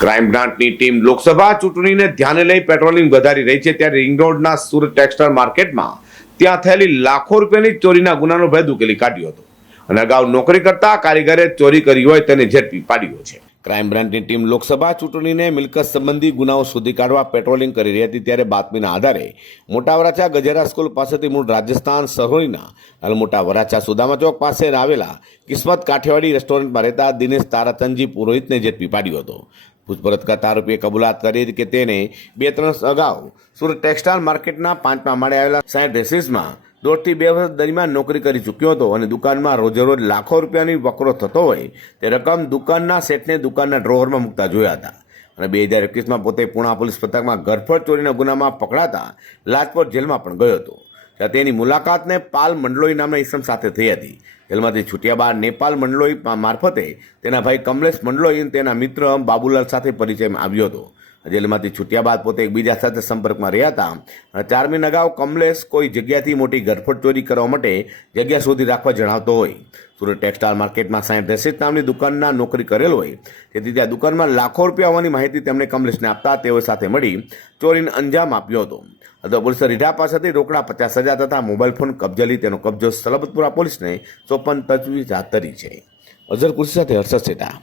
Crime બ્રાન્ચની team Lok Sabha ચૂંટણીને ધ્યાને લઈ પેટ્રોલિંગ વધારી રહી છે ત્યારે રિંગ રોડના સુરત ટેક્સટાઇલ માર્કેટમાં ત્યાં થયેલી લાખો રૂપિયાની ચોરીના ગુનાનો ભેદ ઉકેલી કાઢ્યો હતો. અને અગાઉ નોકરી કરતા કારીગરે ચોરી કરી હોય તેને ઝડપી પાડ્યો છે. ક્રાઇમ બ્રાન્ચની ટીમ લોકસભા ચૂંટણીને મિલકત સંબંધી ગુનાઓ શોધી કાઢવા પેટ્રોલિંગ કરી રહી હતી ત્યારે બાતમીના આધારે મોટા વરાછા ગજેરા સ્કૂલ પાસેથી મૂળ રાજસ્થાન સરોઈના અને મોટા વરાછા સુદામા ચોક પાસે આવેલા કિસ્મત કાઠિયાવાડી રેસ્ટોરન્ટમાં રહેતા દિનેશ તારાચંદજી પુરોહિતને ઝડપી પાડ્યો હતો. પૂછપરછ કરતા આરોપીએ કબૂલાત કરી કે તેને બે ત્રણ અગાઉ સુરત ટેક્સટાઇલ માર્કેટના પાંચમા માળે આવેલા સાઈડ ડ્રેસીસમાં દોઢથી બે વર્ષ દરમિયાન નોકરી કરી ચૂક્યો હતો અને દુકાનમાં રોજેરોજ લાખો રૂપિયાની વકરો થતો હોય તે રકમ દુકાનના સેટને દુકાનના ડ્રોવરમાં મૂકતા જોયા હતા. અને બે હજાર એકવીસમાં પોતે પુણા પોલીસ પથકમાં ગરફડ ચોરીના ગુનામાં પકડાતા લાજપોર જેલમાં પણ ગયો હતો. ત્યાં તેની મુલાકાતને પાલ મંડલોઈ નામના ઈસમ સાથે થઈ હતી. જેલમાંથી છૂટ્યા બાદ નેપાલ મંડલોઈ મારફતે તેના ભાઈ કમલેશ મંડલોઈ તેના મિત્ર બાબુલાલ સાથે પરિચયમાં આવ્યો હતો. જેલમાંથી છૂટ્યા બાદ પોતે એકબીજા સાથે સંપર્કમાં રહ્યા હતા. અને ચાર મહિના અગાઉ કમલેશ કોઈ જગ્યાથી મોટી ગરફટ ચોરી કરવા માટે જગ્યા શોધી રાખવા જણાવતો હોય. સુરત ટેક્સટાઇલ માર્કેટમાં સાઈઠ રેસીટ નામની દુકાનના નોકરી કરેલ હોય. તેથી ત્યાં દુકાનમાં લાખો રૂપિયા હોવાની માહિતી તેમણે કમલેશને આપતા તેઓ સાથે મળી ચોરીને અંજામ આપ્યો હતો. અથવા પોલીસે રીઢા પાસેથી રોકડા પચાસ હજાર તથા મોબાઈલ ફોન કબજે લઈ તેનો કબજો સલબતપુરા પોલીસને ચોપન તજવીજ હાથ ધરી છે. અઝર કુર્સી સાથે હર્ષદ સેટા.